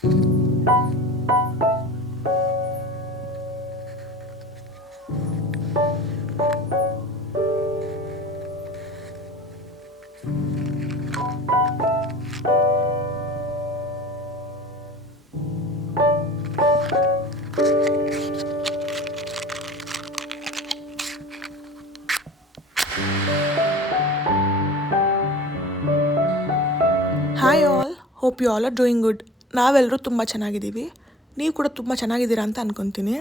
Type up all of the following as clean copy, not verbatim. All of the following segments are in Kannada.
Hi all, hope you all are doing good. ನಾವೆಲ್ಲರೂ ತುಂಬ ಚೆನ್ನಾಗಿದ್ದೀವಿ. ನೀವು ಕೂಡ ತುಂಬ ಚೆನ್ನಾಗಿದ್ದೀರಾ ಅಂತ ಅಂದ್ಕೊತೀನಿ.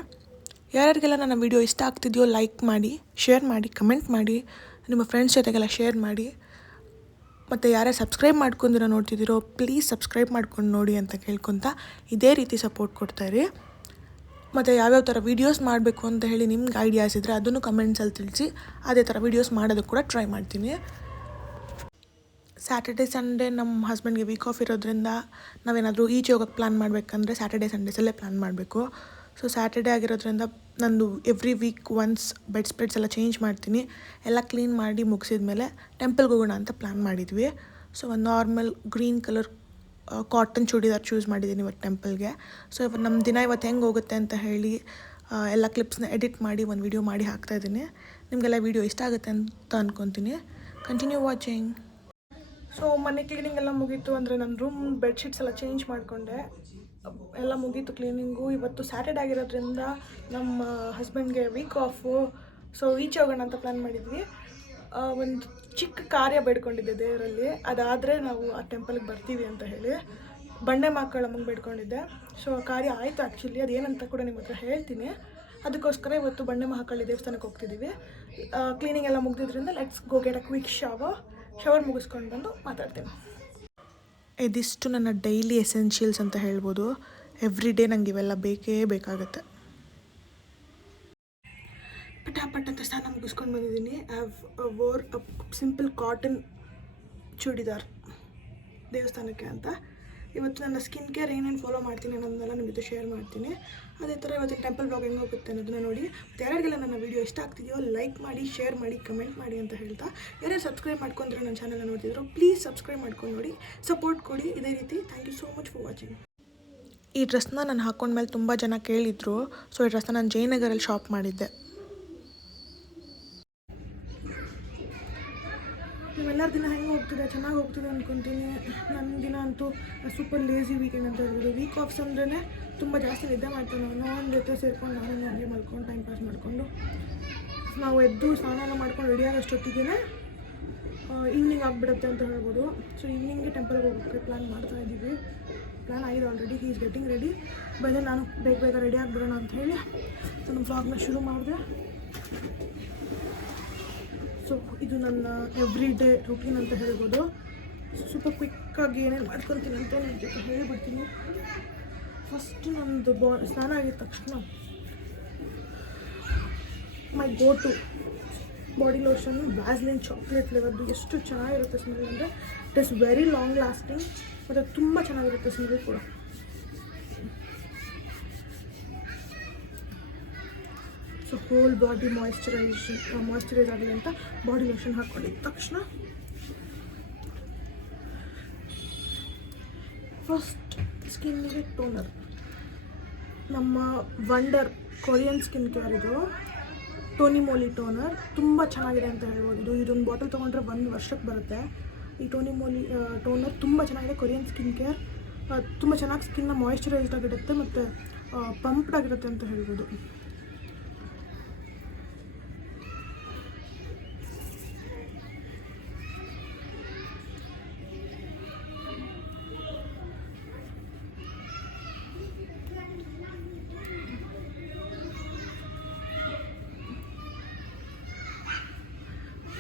ಯಾರ್ಯಾರಿಗೆಲ್ಲ ನನ್ನ ವೀಡಿಯೋ ಇಷ್ಟ ಆಗ್ತಿದೆಯೋ ಲೈಕ್ ಮಾಡಿ, ಶೇರ್ ಮಾಡಿ, ಕಮೆಂಟ್ ಮಾಡಿ, ನಿಮ್ಮ ಫ್ರೆಂಡ್ಸ್ ಜೊತೆಗೆಲ್ಲ ಶೇರ್ ಮಾಡಿ. ಮತ್ತು ಯಾರ್ಯಾರು ಸಬ್ಸ್ಕ್ರೈಬ್ ಮಾಡ್ಕೊಂಡಿರೋ ನೋಡ್ತಿದ್ದೀರೋ ಪ್ಲೀಸ್ ಸಬ್ಸ್ಕ್ರೈಬ್ ಮಾಡ್ಕೊಂಡು ನೋಡಿ ಅಂತ ಕೇಳ್ಕೊತ ಇದೇ ರೀತಿ ಸಪೋರ್ಟ್ ಕೊಡ್ತಾಯಿರಿ. ಮತ್ತು ಯಾವ್ಯಾವ ಥರ ವೀಡಿಯೋಸ್ ಮಾಡಬೇಕು ಅಂತ ಹೇಳಿ ನಿಮ್ಗೆ ಐಡಿಯಾಸ್ ಇದ್ದರೆ ಅದನ್ನು ಕಮೆಂಟ್ಸಲ್ಲಿ ತಿಳಿಸಿ. ಅದೇ ಥರ ವೀಡಿಯೋಸ್ ಮಾಡೋದಕ್ಕೆ ಕೂಡ ಟ್ರೈ ಮಾಡ್ತೀನಿ. ಸ್ಯಾಟರ್ಡೆ ಸಂಡೇ ನಮ್ಮ ಹಸ್ಬೆಂಡ್ಗೆ ವೀಕ್ ಆಫ್ ಇರೋದ್ರಿಂದ ನಾವೇನಾದರೂ ಈಚೆ ಹೋಗೋಕ್ಕೆ ಪ್ಲ್ಯಾನ್ ಮಾಡಬೇಕಂದ್ರೆ ಸ್ಯಾಟರ್ಡೆ ಸಂಡೇಸಲ್ಲೇ ಪ್ಲ್ಯಾನ್ ಮಾಡಬೇಕು. ಸೊ ಸ್ಯಾಟರ್ಡೆ ಆಗಿರೋದ್ರಿಂದ ನಂದು every week once bed spreads ಎಲ್ಲ ಚೇಂಜ್ ಮಾಡ್ತೀನಿ. ಎಲ್ಲ ಕ್ಲೀನ್ ಮಾಡಿ ಮುಗಿಸಿದ ಮೇಲೆ ಟೆಂಪಲ್ಗೆ ಹೋಗೋಣ ಅಂತ ಪ್ಲ್ಯಾನ್ ಮಾಡಿದ್ವಿ. ಸೊ ಒಂದು normal green colour cotton churidar choose ಮಾಡಿದ್ದೀನಿ ಇವತ್ತು ಟೆಂಪಲ್ಗೆ. ಸೊ ಇವತ್ತು ನಮ್ಮ ದಿನ ಇವತ್ತು ಹೆಂಗೆ ಹೋಗುತ್ತೆ ಅಂತ ಹೇಳಿ ಎಲ್ಲ ಕ್ಲಿಪ್ಸ್ನ ಎಡಿಟ್ ಮಾಡಿ ಒಂದು ವೀಡಿಯೋ ಮಾಡಿ ಹಾಕ್ತಾಯಿದ್ದೀನಿ. ನಿಮಗೆಲ್ಲ ವೀಡಿಯೋ ಇಷ್ಟ ಆಗುತ್ತೆ ಅಂತ ಅಂದ್ಕೊತೀನಿ. Continue watching. ಸೊ ಮನೆ ಕ್ಲೀನಿಂಗ್ ಎಲ್ಲ ಮುಗೀತು. ಅಂದರೆ ನನ್ನ ರೂಮ್ ಬೆಡ್ಶೀಟ್ಸ್ ಎಲ್ಲ ಚೇಂಜ್ ಮಾಡಿಕೊಂಡೆ, ಎಲ್ಲ ಮುಗೀತು ಕ್ಲೀನಿಂಗು. ಇವತ್ತು ಸ್ಯಾಟರ್ಡೆ ಆಗಿರೋದ್ರಿಂದ ನಮ್ಮ ಹಸ್ಬೆಂಡ್ಗೆ ವೀಕ್ ಆಫು. ಸೊ ಈಚೆ ಹೋಗೋಣ ಅಂತ ಪ್ಲ್ಯಾನ್ ಮಾಡಿದ್ವಿ. ಒಂದು ಚಿಕ್ಕ ಕಾರ್ಯ ಬೇಡ್ಕೊಂಡಿದ್ದೆ ದೇವರಲ್ಲಿ, ಅದಾದರೆ ನಾವು ಆ ಟೆಂಪಲ್ಗೆ ಬರ್ತೀವಿ ಅಂತ ಹೇಳಿ ಬಂಡೆ ಮಕ್ಕಳಮ್ಮಂಗೆ ಬೇಡ್ಕೊಂಡಿದ್ದೆ. ಸೊ ಆ ಕಾರ್ಯ ಆಯಿತು ಆ್ಯಕ್ಚುಲಿ. ಅದೇನಂತ ಕೂಡ ನಿಮ್ಮ ಹತ್ರ ಹೇಳ್ತೀನಿ. ಅದಕ್ಕೋಸ್ಕರ ಇವತ್ತು ಬಂಡೆ ಮಹಾಕಾಳಿ ದೇವಸ್ಥಾನಕ್ಕೆ ಹೋಗ್ತಿದ್ದೀವಿ. ಕ್ಲೀನಿಂಗ್ ಎಲ್ಲ ಮುಗಿದಿದ್ರಿಂದ let's go get a quick shower ಮುಗಿಸ್ಕೊಂಡು ಬಂದು ಮಾತಾಡ್ತೀನಿ. ಇದಿಷ್ಟು ನನ್ನ ಡೈಲಿ ಎಸೆನ್ಷಿಯಲ್ಸ್ ಅಂತ ಹೇಳ್ಬೋದು. ಎವ್ರಿ ಡೇ ನಂಗೆ ಇವೆಲ್ಲ ಬೇಕೇ ಬೇಕಾಗುತ್ತೆ. ಪಟಾಪಟ್ ಅಂತ ಸ್ನಾನ ಮುಗಿಸ್ಕೊಂಡು ಬಂದಿದ್ದೀನಿ. I have wore a simple cotton churidar ದೇವಸ್ಥಾನಕ್ಕೆ ಅಂತ. ಇವತ್ತು ನನ್ನ ಸ್ಕಿನ್ ಕೇರ್ ಏನೇನು ಫಾಲೋ ಮಾಡ್ತೀನಿ ಅನ್ನೋದನ್ನೆಲ್ಲ ನಿಮ್ಮ ಜೊತೆ ಶೇರ್ ಮಾಡ್ತೀನಿ. ಅದೇ ಥರ ಇವತ್ತಿನ ಟೆಂಪಲ್ ಬ್ಲಾಗ್ ಹೆಂಗೆ ಹೋಗುತ್ತೆ ಅನ್ನೋದನ್ನ ನೋಡಿ. ಮತ್ತು ಯಾರಿಗೆಲ್ಲ ನನ್ನ ವೀಡಿಯೋ ಇಷ್ಟ ಆಗ್ತಿದೆಯೋ ಲೈಕ್ ಮಾಡಿ, ಶೇರ್ ಮಾಡಿ, ಕಮೆಂಟ್ ಮಾಡಿ ಅಂತ ಹೇಳ್ತಾ, ಯಾರ್ಯಾರು ಸಬ್ಸ್ಕ್ರೈಬ್ ಮಾಡ್ಕೊಂಡ್ರೆ ನನ್ನ ಚಾನಲ್ನ ನೋಡ್ತಿದ್ರು ಪ್ಲೀಸ್ ಸಬ್ಸ್ಕ್ರೈಬ್ ಮಾಡ್ಕೊಂಡು ನೋಡಿ, ಸಪೋರ್ಟ್ ಕೊಡಿ ಇದೇ ರೀತಿ. Thank you so much for watching. ಈ ಡ್ರೆಸ್ನ ನಾನು ಹಾಕೊಂಡ್ಮೇಲೆ ತುಂಬ ಜನ ಕೇಳಿದರು. ಸೊ ಈ ಡ್ರೆಸ್ನ ನಾನು ಜಯನಗರಲ್ಲಿ ಶಾಪ್ ಮಾಡಿದ್ದೆ. ನೀವೆಲ್ಲರ ದಿನ ಹೆಂಗೆ ಹೋಗ್ತಿದೆ? ಚೆನ್ನಾಗಿ ಹೋಗ್ತಿದೆ ಅಂದ್ಕೊತೀನಿ. ನನ್ನ ದಿನ ಅಂತೂ ಸೂಪರ್ ಲೇಸಿ ವೀಕೆಂಡ್ ಅಂತ ಹೇಳ್ಬೋದು. ವೀಕ್ ಆಫ್ಸ್ ಅಂದ್ರೇ ತುಂಬ ಜಾಸ್ತಿ ನಿದ್ದೆ ಮಾಡ್ತೀನಿ. ನಾನು ಜೊತೆ ಸೇರ್ಕೊಂಡು ನಾನು ಹಂಗೆ ಮಲ್ಕೊಂಡು ಟೈಮ್ ಪಾಸ್ ಮಾಡಿಕೊಂಡು ನಾವು ಎದ್ದು ಸ್ನಾನ ಎಲ್ಲ ಮಾಡ್ಕೊಂಡು ರೆಡಿ ಆಗೋಷ್ಟೊತ್ತಿಗೆ ಈವ್ನಿಂಗ್ ಆಗಿಬಿಡುತ್ತೆ ಅಂತ ಹೇಳ್ಬೋದು. ಸೊ ಈವ್ನಿಂಗ್ಗೆ ಟೆಂಪಲ್ಗೆ ಹೋಗೋಕ್ಕೆ ಪ್ಲ್ಯಾನ್ ಮಾಡ್ತಾಯಿದ್ದೀವಿ. ಪ್ಲ್ಯಾನ್ ಆಗಿದೆ already. He is getting ready. ಬಂದರೆ ನಾನು ಬೇಗ ರೆಡಿ ಆಗಿಬಿಡೋಣ ಅಂತ ಹೇಳಿ ನನ್ನ ವ್ಲಾಗ್ನ ಶುರು ಮಾಡಿದೆ. ಸೊ ಇದು ನನ್ನ ಎವ್ರಿ ಡೇ ರುಟೀನ್ ಅಂತ ಹೇಳ್ಬೋದು. ಸ್ವಲ್ಪ ಕ್ವಿಕ್ಕಾಗಿ ಏನೇನು ಮಾಡ್ಕೊತೀನಿ ಅಂತ ನನ್ನ ಜೊತೆ ಹೇಳಿಬಿಡ್ತೀನಿ. ಫಸ್ಟು ನಮ್ಮದು ಸ್ನಾನ ಆಗಿದ ತಕ್ಷಣ my go to body lotion Vaseline chocolate ಫ್ಲೇವರ್ದು. ಎಷ್ಟು ಚೆನ್ನಾಗಿರುತ್ತೆ ಸ್ಮೆಲ್ ಅಂದರೆ it is very long lasting ಮತ್ತು ತುಂಬ ಚೆನ್ನಾಗಿರುತ್ತೆ ಸ್ಮೆಲ್ ಕೂಡ. ಸೊ ಹೋಲ್ ಬಾಡಿ ಮಾಯ್ಶ್ಚರೈಸ್ ಆಗಲಿ ಅಂತ ಬಾಡಿ ಲೋಷನ್ ಹಾಕ್ಕೊಂಡಿದ್ದ ತಕ್ಷಣ ಫಸ್ಟ್ ಸ್ಕಿನ್ನಿಗೆ ಟೋನರ್. ನಮ್ಮ ವಂಡರ್ ಕೊರಿಯನ್ ಸ್ಕಿನ್ ಕೇರ್ ಇದು ಟೋನಿ ಮೋಲಿ ಟೋನರ್. ತುಂಬ ಚೆನ್ನಾಗಿದೆ ಅಂತ ಹೇಳ್ಬೋದು. ಇದೊಂದು ಬಾಟಲ್ ತೊಗೊಂಡ್ರೆ 1 ವರ್ಷಕ್ಕೆ ಬರುತ್ತೆ. ಈ ಟೋನಿ ಮೋಲಿ ಟೋನರ್ ತುಂಬ ಚೆನ್ನಾಗಿದೆ. ಕೊರಿಯನ್ ಸ್ಕಿನ್ ಕೇರ್ ತುಂಬ ಚೆನ್ನಾಗಿ ಸ್ಕಿನ್ನ ಮಾಯ್ಶ್ಚರೈಸ್ಡ್ ಆಗಿರುತ್ತೆ ಮತ್ತು ಪಂಪ್ಡ್ ಆಗಿರುತ್ತೆ ಅಂತ ಹೇಳ್ಬೋದು.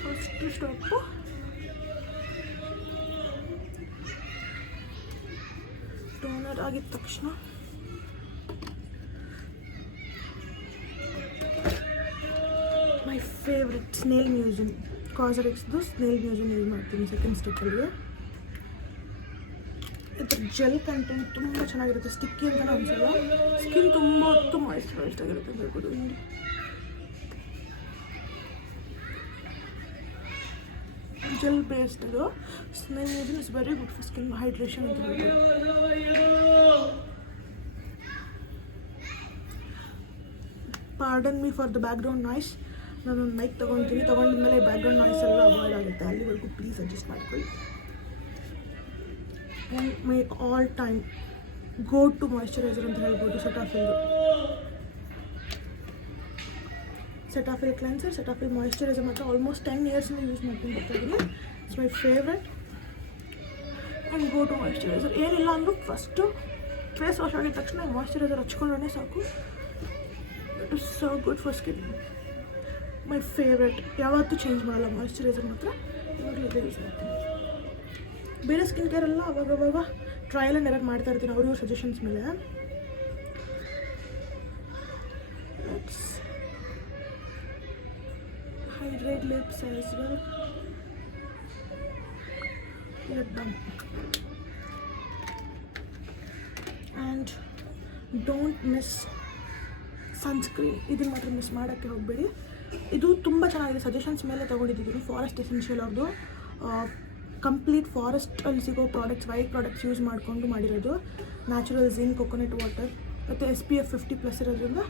ಫಸ್ಟ್ ಸ್ಟೆಪ್ಪು ಟೋನರ್ ಆಗಿದ ತಕ್ಷಣ ಮೈ ಫೇವ್ರೆಟ್ ಸ್ನೇಲ್ ಮ್ಯೂಸಿಯಮ್ ಕಾಸರೆಕ್ಸ್ದು ಸ್ನೇಲ್ ಮ್ಯೂಸಿಯಮ್ ಯೂಸ್ ಮಾಡ್ತೀನಿ ಸೆಕೆಂಡ್ ಸ್ಟೆಪ್ಪಲ್ಲಿ. ಇದ್ರ ಜೆಲ್ ಕಂಟೆಂಟ್ ತುಂಬ ಚೆನ್ನಾಗಿರುತ್ತೆ. ಸ್ಟಿಕ್ಕಿ ಅಂತಲೂ ಅನಿಸಲ್ಲ. ಸ್ಕಿನ್ ತುಂಬ ಹೊತ್ತು ಮಾಯ್ಶ್ಚರೈಸ್ಡ್ ಆಗಿರುತ್ತೆ ಅಂತ ಹೇಳ್ಬೋದು. ಜೆಲ್ ಬೇಸ್ಡ್ ಇದು snail mucin is very good for skin hydration ಅಂತ ಹೇಳ್ಬೋದು. Pardon me for the background noise. ನಾನೊಂದು ಮೈಕ್ ತೊಗೊತೀನಿ, ತೊಗೊಂಡ್ಮೇಲೆ ಬ್ಯಾಕ್ಗ್ರೌಂಡ್ ನಾಯ್ಸ್ ಎಲ್ಲ ಅವಾಯ್ಡ್ ಆಗುತ್ತೆ. ಅಲ್ಲಿವರೆಗೂ ಪ್ಲೀಸ್ ಅಡ್ಜಸ್ಟ್ ಮಾಡ್ಕೊಳ್ಳಿ. And my all time go to moisturiser ಅಂತ ಹೇಳ್ಬೋದು ಸೆಟಾಫಿಲ್ ಕ್ಲೆನ್ಸರ್, ಸೆಟಾಫಿಲ್ ಮಾಯ್ಶ್ಚರೈಸರ್ ಮಾತ್ರ ಆಲ್ಮೋಸ್ಟ್ 10 ಇಯರ್ಸಿಂದ ಯೂಸ್ ಮಾಡ್ಕೊಂಡು ಬರ್ತಾಯಿದ್ದೀನಿ. It's my favourite. And go to moisturiser. ಏನಿಲ್ಲ ಅಂದರೂ ಫಸ್ಟು ಫೇಸ್ ವಾಶ್ ಆಗಿದ ತಕ್ಷಣ ಮಾಯ್ಶ್ಚರೈಸರ್ ಹಚ್ಕೊಂಡ್ರೆ ಸಾಕು. It is so good for skin. My favourite. ಯಾವತ್ತೂ ಚೇಂಜ್ ಮಾಡಲ್ಲ ಮಾಯ್ಶ್ಚರೈಸರ್ ಮಾತ್ರ, ಇವಾಗಲೂ ಇದೇ ಯೂಸ್ ಮಾಡ್ತೀನಿ. ಬೇರೆ ಸ್ಕಿನ್ ಕೇರೆಲ್ಲ ಅವಾಗವಾಗ ಟ್ರಯಲ್ ಆ್ಯಂಡ್ ಎರರ್ ಮಾಡ್ತಾ ಇರ್ತೀನಿ ಅವ್ರ ಸಜೆಷನ್ಸ್ ಮೇಲೆ. Hydrate lips as well. Lip balm. And don't miss sunscreen. ಇದನ್ನು ಮಾತ್ರ ಮಿಸ್ ಮಾಡೋಕ್ಕೆ ಹೋಗಬೇಡಿ. ಇದು ತುಂಬ ಚೆನ್ನಾಗಿದೆ. ಸಜೆಷನ್ಸ್ ಮೇಲೆ ತೊಗೊಂಡಿದ್ದೀನಿ. ಫಾರೆಸ್ಟ್ ಎಸೆನ್ಷಿಯಲ್ ಅವ್ರದ್ದು ಕಂಪ್ಲೀಟ್ ಫಾರೆಸ್ಟಲ್ಲಿ ಸಿಗೋ ಪ್ರಾಡಕ್ಟ್ಸ್, ವೈಟ್ ಪ್ರಾಡಕ್ಟ್ಸ್ ಯೂಸ್ ಮಾಡಿಕೊಂಡು ಮಾಡಿರೋದು. ನ್ಯಾಚುರಲ್ ಜಿಂಕ್, ಕೊಕೊನಟ್ ವಾಟರ್ ಮತ್ತು SPF 50+ ಇರೋದ್ರಿಂದ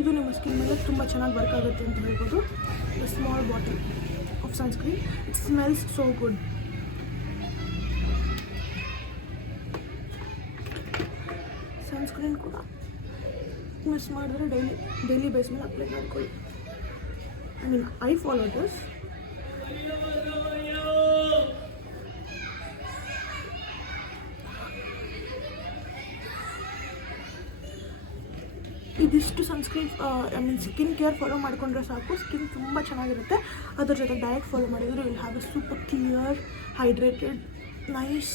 ಇದು ನಿಮ್ಮ ಸ್ಕಿನ್ ಮೇಲೆ ತುಂಬ ಚೆನ್ನಾಗಿ ವರ್ಕ್ ಆಗುತ್ತೆ ಅಂತ ಹೇಳ್ಬೋದು. Small bottle of sunscreen. It smells so good. Sunscreen ಕೂಡ ಮಿಸ್ ಮಾಡಿದ್ರೆ ಡೈಲಿ ಬೇಸ್ ಮೇಲೆ ಅಪ್ಲೈ ಮಾಡ್ಕೊಳ್ಳಿ. I follow this. ಇದಿಷ್ಟು ಸನ್ಸ್ಕ್ರೀನ್ ಸ್ಕಿನ್ ಕೇರ್ ಫಾಲೋ ಮಾಡಿಕೊಂಡ್ರೆ ಸಾಕು. ಸ್ಕಿನ್ ತುಂಬ ಚೆನ್ನಾಗಿರುತ್ತೆ. ಅದ್ರ ಜೊತೆ ಡಯಟ್ ಫಾಲೋ ಮಾಡಿದರೆ will have a super clear, hydrated, nice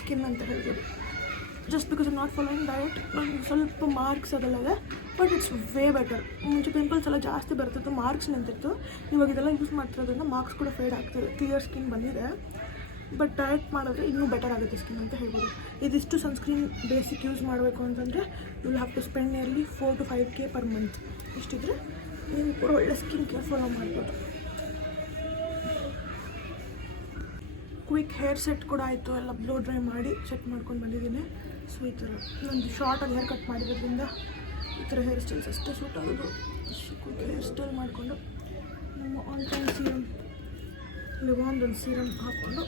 skin ಅಂತ ಹೇಳ್ಬೋದು. Just because I not following diet ಸ್ವಲ್ಪ ಮಾರ್ಕ್ಸ್ ಅದೆಲ್ಲ ಇದೆ, ಬಟ್ ಇಟ್ಸ್ ವೇ ಬೆಟರ್. ಮುಂಚೆ ಪಿಂಪಲ್ಸ್ ಎಲ್ಲ ಜಾಸ್ತಿ ಬರ್ತಿತ್ತು, ಮಾರ್ಕ್ಸ್ ನಿಂತಿತ್ತು. ಇವಾಗ ಇದೆಲ್ಲ ಯೂಸ್ ಮಾಡ್ತಿರೋದ್ರಿಂದ ಮಾರ್ಕ್ಸ್ ಕೂಡ ಫೇಡ್ ಆಗ್ತಿದೆ. ಕ್ಲಿಯರ್ ಸ್ಕಿನ್ ಬಂದಿದೆ. ಬಟ್ ಡಯಟ್ ಮಾಡಿದ್ರೆ ಇನ್ನೂ ಬೆಟರ್ ಆಗುತ್ತೆ ಸ್ಕಿನ್ ಅಂತ ಹೇಳ್ಬೋದು. ಇದಿಷ್ಟು ಸನ್ಸ್ಕ್ರೀನ್ ಬೇಸಿಕ್ ಯೂಸ್ ಮಾಡಬೇಕು ಅಂತಂದರೆ will have to spend nearly 4 to 5K per month. ಇಷ್ಟಿದ್ರೆ ನೀವು ಕೂಡ ಒಳ್ಳೆ ಸ್ಕಿನ್ ಕೇರ್ ಫಾಲೋ ಮಾಡ್ಬೋದು. ಕ್ವಿಕ್ ಹೇರ್ ಸೆಟ್ ಕೂಡ ಆಯಿತು. ಎಲ್ಲ ಬ್ಲೋ ಡ್ರೈ ಮಾಡಿ ಸೆಟ್ ಮಾಡ್ಕೊಂಡು ಬಂದಿದ್ದೀನಿ. ಸೊ ಈ ಥರ ನಂದು ಶಾರ್ಟಾಗಿ ಹೇರ್ ಕಟ್ ಮಾಡಿರೋದ್ರಿಂದ ಈ ಥರ ಹೇರ್ ಸ್ಟೈಲ್ಸ್ ಅಷ್ಟೇ ಸೂಟ್ ಆಗೋದು. ಕ್ವಿಕ್ ಹೇರ್ ಸ್ಟೈಲ್ ಮಾಡಿಕೊಂಡು ನಮ್ಮ ಆಲ್ ಟೈಮ್ ಸೀರಮ್, ಲಿವಾನ್ದೊಂದು ಸೀರಮ್ ಹಾಕ್ಕೊಂಡು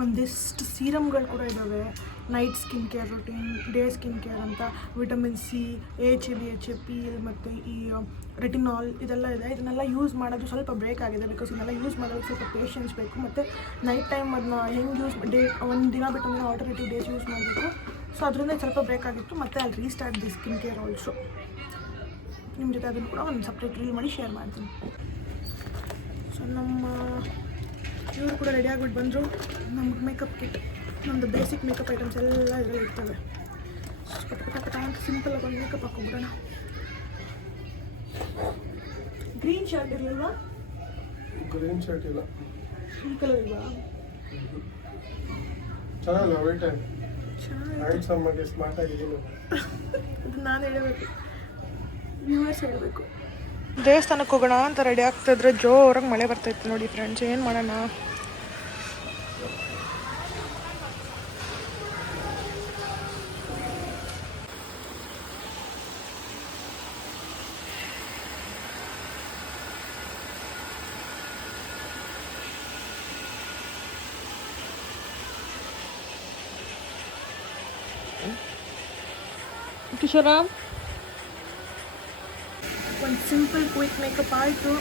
ಒಂದಿಷ್ಟು ಸೀರಮ್ಗಳು ಕೂಡ ಇದ್ದಾವೆ. Night skin care routine, day skin care ಅಂತ, vitamin C, AHA, BHA, PL ಮತ್ತು ಈ ರೆಟಿನಾಲ್ ಇದೆಲ್ಲ ಇದೆ. ಇದನ್ನೆಲ್ಲ ಯೂಸ್ ಮಾಡೋದು ಸ್ವಲ್ಪ ಬ್ರೇಕ್ ಆಗಿದೆ. ಬಿಕಾಸ್ ಇದನ್ನೆಲ್ಲ ಯೂಸ್ ಮಾಡೋದು ಸ್ವಲ್ಪ ಪೇಷನ್ಸ್ ಬೇಕು. ಮತ್ತು ನೈಟ್ ಟೈಮ್ ಅದನ್ನ ಹೆಂಗೆ ಒಂದು ದಿನ ಬಿಟ್ಟು ಒಂದಿನ ಆಲ್ಟರ್ನೇಟಿವ್ ಡೇಸ್ ಯೂಸ್ ಮಾಡಬೇಕು. ಸೊ ಅದರಿಂದ ಸ್ವಲ್ಪ ಬ್ರೇಕ್ ಆಗಿತ್ತು. ಮತ್ತು ಅಲ್ಲಿ restart the skin care also. ನಿಮ್ಮ ಜೊತೆ ಅದನ್ನು ಕೂಡ ಒಂದು ಸಪ್ರೇಟ್ ರೀಲ್ ಮಾಡಿ ಶೇರ್ ಮಾಡ್ತೀನಿ. ಸೊ ನಮ್ಮ ಇವರು ಕೂಡ ರೆಡಿ ಆಗಿಬಿಟ್ಟು ಬಂದರು. ನಮ್ಗೆ ಮೇಕಪ್ ಕಿಟ್, ನಮ್ಮದು ಬೇಸಿಕ್ ಮೇಕಪ್ ಐಟಮ್ಸ್ ಎಲ್ಲ ಇದರಲ್ಲಿ ಇರ್ತವೆ. ಪಟ ಅಂತ ಸಿಂಪಲಾಗಿ ಒಂದು ಮೇಕಪ್ ಹಾಕೊಂಡ್ಬಿಡೋಣ. ಗ್ರೀನ್ ಶರ್ಟ್ ಇರಲಿಲ್ವಾ? ಗ್ರೀನ್ ಶರ್ಟ್ ಇಲ್ಲ. ಈ ಕಲರ್ ಇಲ್ವಾ? ಚೆನ್ನಾಗಲ್ಲ ವೈಟ್ ಚೆನ್ನಾಗಿ ಸ್ಮಾರ್ಟ್ ಆಗಿದ್ದೀನಿ. ಅದು ನಾನು ಹೇಳಬೇಕು, ವ್ಯೂವರ್ಸ್ ಹೇಳಬೇಕು. ದೇವಸ್ಥಾನಕ್ಕೆ ಹೋಗೋಣ ಅಂತ ರೆಡಿ ಆಗ್ತಿದ್ರೆ ಜೋರಾಗಿ ಮಳೆ ಬರ್ತಾಯಿತ್ತು ನೋಡಿ ಫ್ರೆಂಡ್ಸ್. ಏನು ಮಾಡೋಣ? ಕಿಶೋರಾಮ್, ಒಂದು ಸಿಂಪಲ್ ಕ್ವಿಕ್ ಮೇಕಪ್ ಆಯಿತು.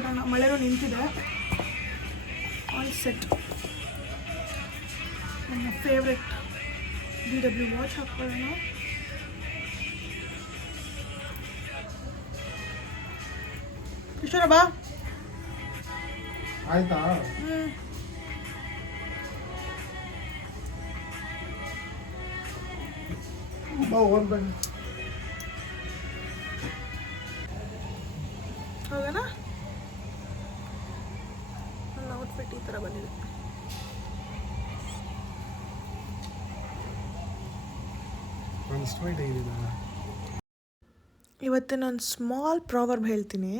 ಹೊರಡೋಣ. ಮಳೆನೂ ನಿಂತಿದೆ. All set. ನನ್ನ ಫೇವ್ರೆಟ್ BW ವಾಚ್ ಹಾಕ್ಕೊಳ್ಳೋಣ. ಕಿಶೋರ ಬಾ. ಆಯ್ತಾ? ಬಾ ಹೋಗ್ಬೇಡ. ಹೋಗೋಣ. ನನ್ನ ಔಟ್ಫಿಟ್ ಈ ಥರ ಬಂದಿದೆ. ಇವತ್ತಿನ ಒಂದು ಸ್ಮಾಲ್ ಪ್ರಾವರ್ಬ್ ಹೇಳ್ತೀನಿ.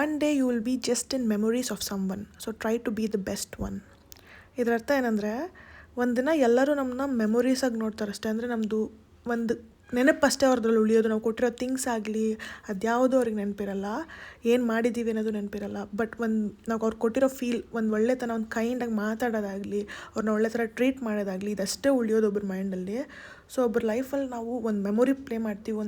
One day you will be just in memories of someone, so try to be the best one. ಇದರ ಅರ್ಥ ಏನಂದರೆ, ಒಂದಿನ ಎಲ್ಲರೂ ನಮ್ಮನ್ನ ಮೆಮೊರೀಸಾಗಿ ನೋಡ್ತಾರೆ ಅಷ್ಟೇ. ಅಂದರೆ ನಮ್ಮದು ಒಂದು ನೆನಪಷ್ಟೇ ಅವ್ರದ್ರಲ್ಲಿ ಉಳಿಯೋದು. ನಾವು ಕೊಟ್ಟಿರೋ ಥಿಂಗ್ಸ್ ಆಗಲಿ ಅದ್ಯಾವುದೂ ಅವ್ರಿಗೆ ನೆನಪಿರಲ್ಲ, ಏನು ಮಾಡಿದ್ದೀವಿ ಅನ್ನೋದು ನೆನಪಿರಲ್ಲ. ಬಟ್ ನಾವು ಅವ್ರು ಕೊಟ್ಟಿರೋ ಫೀಲ್, ಒಂದು ಒಳ್ಳೆತನ, ಒಂದು ಕೈಂಡಾಗಿ ಮಾತಾಡೋದಾಗಲಿ, ಅವ್ರನ್ನ ಒಳ್ಳೆ ಥರ ಟ್ರೀಟ್ ಮಾಡೋದಾಗಲಿ, ಇದಷ್ಟೇ ಉಳಿಯೋದು ಒಬ್ಬರ ಮೈಂಡಲ್ಲಿ. ಸೊ ಒಬ್ಬರ ಲೈಫಲ್ಲಿ ನಾವು ಒಂದು ಮೆಮೊರಿ ಪ್ಲೇ ಮಾಡ್ತೀವಿ,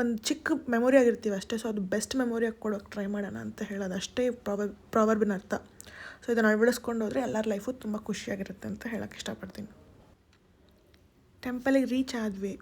ಒಂದು ಚಿಕ್ಕ ಮೆಮೊರಿ ಆಗಿರ್ತೀವಿ ಅಷ್ಟೇ. ಸೊ ಅದು ಬೆಸ್ಟ್ ಮೆಮೊರಿಯಾಗಿ ಕೊಡೋಕ್ಕೆ ಟ್ರೈ ಮಾಡೋಣ ಅಂತ ಹೇಳೋದು ಅಷ್ಟೇ ಪ್ರಾವರ್ಬಿನ ಅರ್ಥ. ಸೊ ಇದನ್ನು ಅಳವಡಿಸ್ಕೊಂಡು ಹೋದರೆ ಎಲ್ಲರ ಲೈಫು ತುಂಬ ಖುಷಿಯಾಗಿರುತ್ತೆ ಅಂತ ಹೇಳೋಕ್ಕೆ ಇಷ್ಟಪಡ್ತೀನಿ. ಟೆಂಪಲಿಗೆ ರೀಚ್ ಆದ್ವಿ.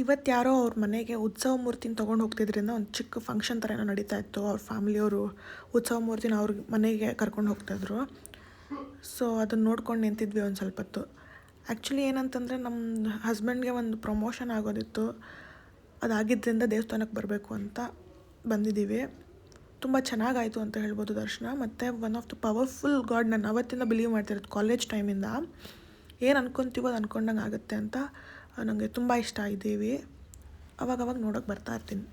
ಇವತ್ತು ಯಾರೋ ಅವ್ರ ಮನೆಗೆ ಉತ್ಸವ ಮೂರ್ತಿನ ತೊಗೊಂಡು ಹೋಗ್ತಿದ್ರಿಂದ ಒಂದು ಚಿಕ್ಕ ಫಂಕ್ಷನ್ ಥರ ಏನೋ ನಡೀತಾ ಇತ್ತು. ಅವ್ರ ಫ್ಯಾಮಿಲಿಯವರು ಉತ್ಸವ ಮೂರ್ತಿನ ಅವ್ರ ಮನೆಗೆ ಕರ್ಕೊಂಡು ಹೋಗ್ತಾಯಿದ್ರು. ಸೊ ಅದನ್ನು ನೋಡ್ಕೊಂಡು ನಿಂತಿದ್ವಿ ಒಂದು ಸ್ವಲ್ಪ ಹೊತ್ತು. ಆ್ಯಕ್ಚುಲಿ ಏನಂತಂದರೆ, ನಮ್ಮ ಹಸ್ಬೆಂಡ್ಗೆ ಒಂದು ಪ್ರಮೋಷನ್ ಆಗೋದಿತ್ತು. ಅದಾಗಿದ್ದರಿಂದ ದೇವಸ್ಥಾನಕ್ಕೆ ಬರಬೇಕು ಅಂತ ಬಂದಿದ್ದೀವಿ. ತುಂಬ ಚೆನ್ನಾಗಾಯಿತು ಅಂತ ಹೇಳ್ಬೋದು ದರ್ಶನ. ಮತ್ತು one of the powerful god, ನಾನು ಅವತ್ತಿಂದ ಬಿಲೀವ್ ಮಾಡ್ತಿರೋದು ಕಾಲೇಜ್ ಟೈಮಿಂದ. ಏನು ಅನ್ಕೊತೀವೋ ಅದು ಅಂದ್ಕೊಂಡಂಗೆ ಆಗುತ್ತೆ ಅಂತ ನನಗೆ ತುಂಬ ಇಷ್ಟ ಇದ್ದೀವಿ. ಅವಾಗವಾಗ ನೋಡೋಕೆ ಬರ್ತಾ ಇರ್ತೀನಿ.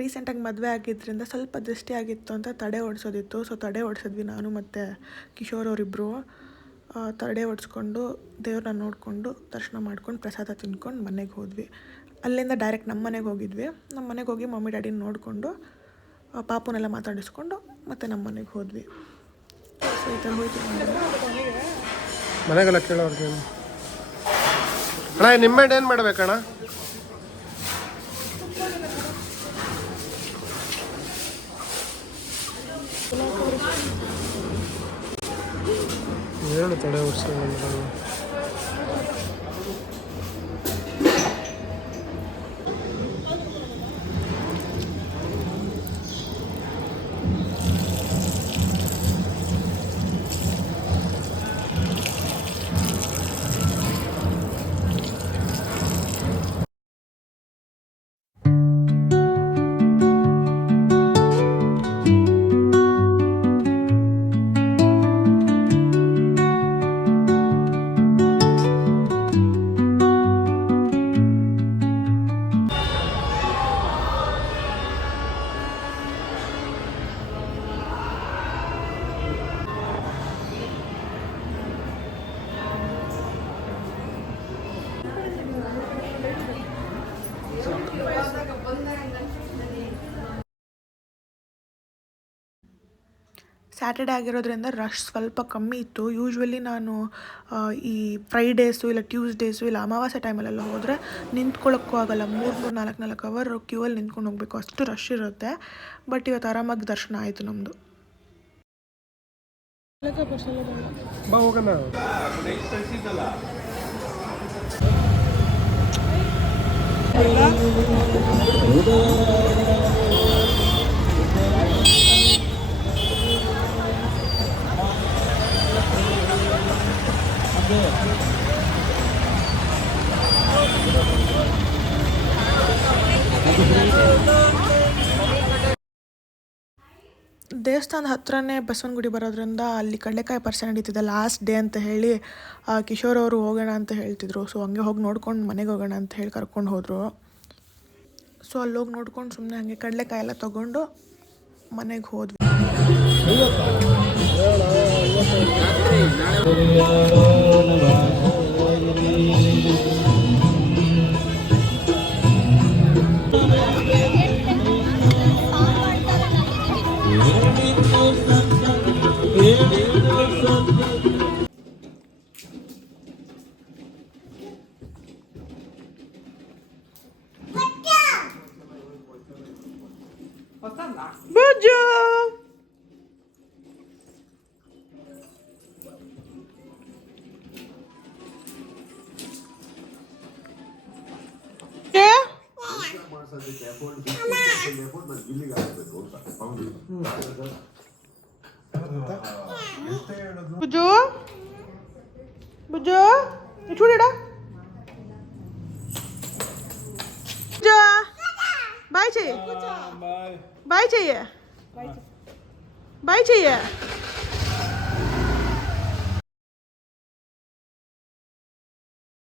ರೀಸೆಂಟಾಗಿ ಮದುವೆ ಆಗಿದ್ದರಿಂದ ಸ್ವಲ್ಪ ದೃಷ್ಟಿ ಆಗಿತ್ತು ಅಂತ ತಡೆ ಓಡಿಸೋದಿತ್ತು. ಸೊ ತಡೆ ಓಡಿಸಿದ್ವಿ ನಾನು ಮತ್ತು ಕಿಶೋರ್ ಅವರಿಬ್ಬರು. ತಡೆ ಓಡಿಸ್ಕೊಂಡು ದೇವ್ರನ್ನ ನೋಡಿಕೊಂಡು ದರ್ಶನ ಮಾಡ್ಕೊಂಡು ಪ್ರಸಾದ ತಿಂದ್ಕೊಂಡು ಮನೆಗೆ ಹೋದ್ವಿ. ಅಲ್ಲಿಂದ ಡೈರೆಕ್ಟ್ ನಮ್ಮ ಮನೆಗೆ ಹೋಗಿದ್ವಿ. ನಮ್ಮ ಮನೆಗೆ ಹೋಗಿ ಮಮ್ಮಿ ಡ್ಯಾಡಿನ ನೋಡಿಕೊಂಡು ಪಾಪುನೆಲ್ಲ ಮಾತಾಡಿಸ್ಕೊಂಡು ಮತ್ತೆ ನಮ್ಮ ಮನೆಗೆ ಹೋದ್ವಿ. ಸೊ ಈ ಥರ ಹೋಯ್ತು. ಮನೆಗೆಲ್ಲ ಕೇಳೋರ್ಗೆ ಅಣ್ಣ ನಿಮ್ಮೆಂಡು ಏನು ಮಾಡ್ಬೇಕಣ್ಣ? ಹೇಳು ತಡೆ ವರ್ಷ ಸ್ಯಾಟರ್ಡೇ ಆಗಿರೋದ್ರಿಂದ ರಶ್ ಸ್ವಲ್ಪ ಕಮ್ಮಿ ಇತ್ತು. ಯೂಶ್ವಲಿ ನಾನು ಈ ಫ್ರೈಡೇಸು ಇಲ್ಲ ಟ್ಯೂಸ್ಡೇಸು ಇಲ್ಲ ಅಮಾವಾಸ್ಯೆ ಟೈಮಲ್ಲೆಲ್ಲ ಹೋದರೆ ನಿಂತ್ಕೊಳ್ಳೋಕ್ಕೂ ಆಗೋಲ್ಲ. 3-4 ಅವರ್ ಕ್ಯೂ ಅಲ್ಲಿ ನಿಂತ್ಕೊಂಡು ಹೋಗಬೇಕು, ಅಷ್ಟು ರಶ್ ಇರುತ್ತೆ. ಬಟ್ ಇವತ್ತು ಆರಾಮಾಗಿ ದರ್ಶನ ಆಯಿತು ನಮ್ಮದು. ಬಾ ಹೋಗೋಣ. ದೇವಸ್ಥಾನದ ಹತ್ರನೇ ಬಸವನಗುಡಿ ಬರೋದ್ರಿಂದ ಅಲ್ಲಿ ಕಡಲೆಕಾಯಿ ಪರಿಸರ ನಡೀತಿದೆ ಲಾಸ್ಟ್ ಡೇ ಅಂತ ಹೇಳಿ ಕಿಶೋರ್ ಅವರು ಹೋಗೋಣ ಅಂತ ಹೇಳ್ತಿದ್ರು. ಸೊ ಹಂಗೆ ಹೋಗಿ ನೋಡ್ಕೊಂಡು ಮನೆಗೆ ಹೋಗೋಣ ಅಂತ ಹೇಳಿ ಕರ್ಕೊಂಡು ಹೋದರು. ಸೊ ಅಲ್ಲಿ ಹೋಗಿ ನೋಡ್ಕೊಂಡು ಸುಮ್ಮನೆ ಹಾಗೆ ಕಡಲೆಕಾಯಿ ಎಲ್ಲ ತೊಗೊಂಡು ಮನೆಗೆ ಹೋದ್ವಿ. ಬುಜ್ಜು ಬುಜ್ಜು ಬುಜ್ಜು చూడడా బాయ్ చెయ్యి బాయ్ చెయ్యి బాయ్ చెయ్యి